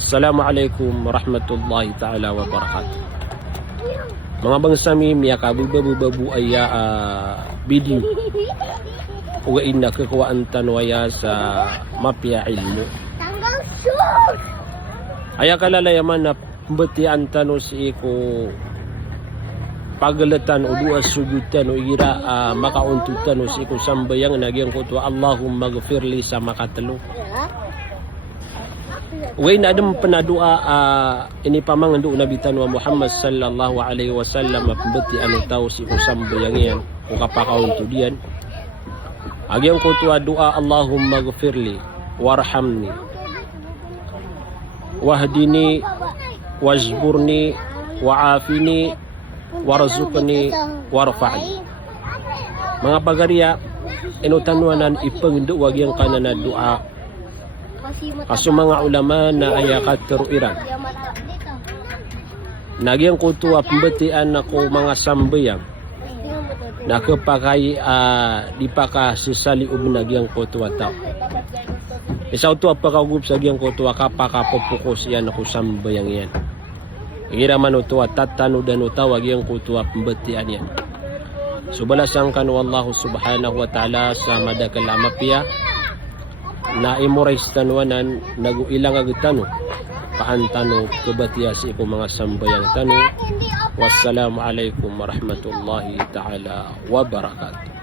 Assalamualaikum warahmatullahi ta'ala wabarakatuh. Mga bangsami, miya kabubabu aya video ugain na kakuwaan tanwaya sa mapya ilmu. Aya kalalayaman na betian tano si ko pagalatan o dua sujudan o ira makauntutan o si ko sambayang nagyang ko to Allahumma gfirli sa makatalo. Ugain na adam panadua ini pamang ando nabitan wa Muhammad sallallahu alaihi wasallam beti anu tau si ko sambayang yan o kapakauntu diyan. Agyang ko to doa Allahumma gfirli warhamni wahdini wajburni wa'afini warzuqni warfa'ni. Mga pagariya inutanwanan ipagdo wag yang kanana doa aso mga ulama na ayakat teruiran nagyang kutuwa pembetian ako mga sambayang na kapakai dipaka sisali ubnagyang kutuwa tao. Isaw to apakagup sa giyang ko to kapakapopukus yan ako sambayang yan. Igira man to tatano dano tawag yang ko to pembetian yan. So balasang kanu Allah subhanahu wa ta'ala sa madakal amapya na imurais tanwanan naguilang agtano paantano kebatiya si ko mga sambayang tano. Wassalamu alaikum warahmatullahi ta'ala wabarakatuh.